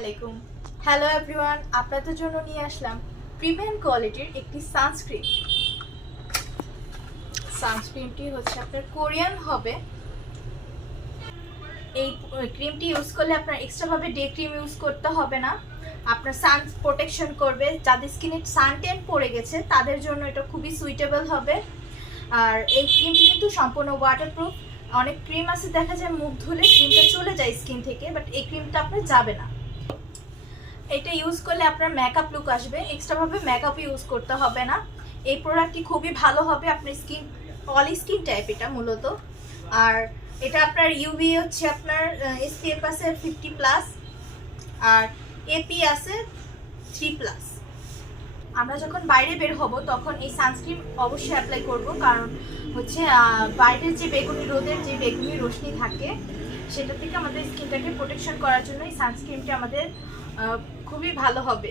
আলাইকুম। Hello everyone, আপনাদের জন্য নিয়ে আসলাম প্রিমিয়াম কোয়ালিটির একটি সানস্ক্রিনটি হচ্ছে আপনার কোরিয়ান হবে। এই ক্রিমটি ইউজ করলে আপনার এক্সট্রাভাবে ডে ক্রিম ইউজ করতে হবে না। আপনার সান প্রোটেকশন করবে, যাদের স্কিনে সান ট্যান পড়ে গেছে তাদের জন্য এটা খুবই সুইটেবল হবে। আর এই ক্রিমটি কিন্তু সম্পূর্ণ ওয়াটারপ্রুফ। অনেক ক্রিম আছে দেখা যায় মুখ ধুলে ক্রিমটা চলে যায় স্কিন থেকে, বাট এই ক্রিমটা আপনার যাবে না। এটা ইউজ করলে আপনার মেকআপ লুক আসবে, এক্সট্রাভাবে মেকআপ ইউজ করতে হবে না। এই প্রোডাক্টটি খুবই ভালো হবে আপনার স্কিন, অয়েলি স্কিন টাইপ এটা মূলত। আর এটা আপনার ইউভি হচ্ছে আপনার এসপিএফ আছে 50+, আর এপি আছে 3+। আমরা যখন বাইরে বের হব তখন এই সানস্ক্রিন অবশ্যই অ্যাপ্লাই করব, কারণ হচ্ছে বাইরের যে রোদের যে বেগুনি রশ্মি থাকে সেটা থেকে আমাদের স্কিনটাকে প্রোটেকশন করার জন্য এই সানস্ক্রিনটা আমাদের খুবই ভালো হবে।